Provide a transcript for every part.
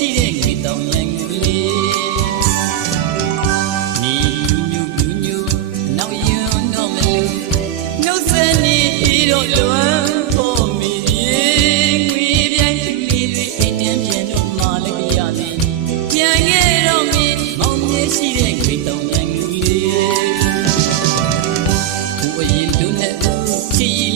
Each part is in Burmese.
ရှိတဲ့ငွေတောင်ရန်ကလေးဒီညူညူညူနောက်ယွန်းတော့မလို့နှုတ်ဆက်နေတော့လွမ်းဖို့မီငွေပြန်းချူလေးတွေအိမ်ပြန်ပြန်တော့မှလိုက်ကြရမယ်ပြန်ခဲ့တော့မင်းမောင်မြဲရှိတဲ့ခွေတောင်ရန်ကူလေးကိုအရင်တို့နဲ့ချီရင်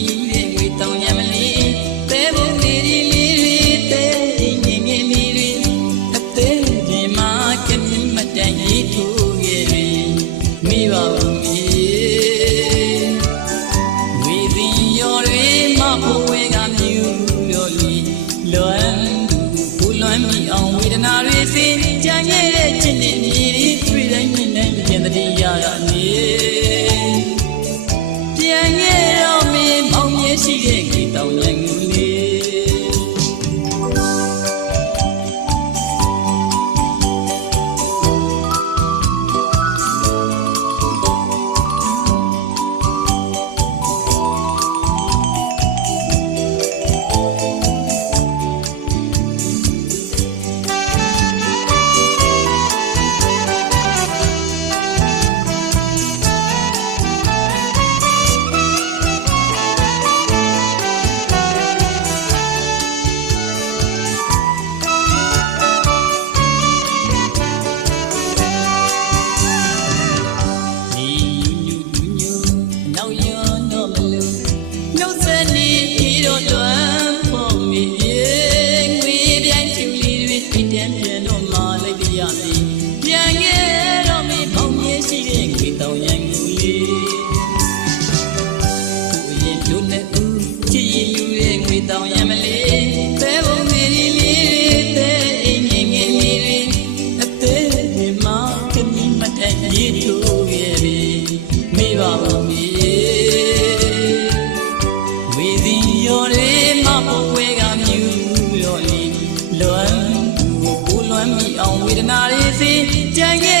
လူတဲ့ခွေ မ်းမိအောင်ဝေဒနာတွေစေကြံခဲ့တဲ့ချစ်နဲ့မြေတွေတွေ့တိုင်းမြင်တိုင်းပြန်တည်းရရနေပြန်ခဲ့တော့မင်းမောင်မြဲရှိတဲ့ခေတောင်ရ မတန်ရေးထိုးခဲ့ပြီမိပါဘူးမီဝေဒီရော်တွေမဖို့ဝဲကမြူရော်လီလွမ်းကိုကိုလွမ်းမိအောင်ဝေဒနာတွေစေကြံခဲ့တဲ့ချစ်နဲ့မြေတွေတွေ့တဲ့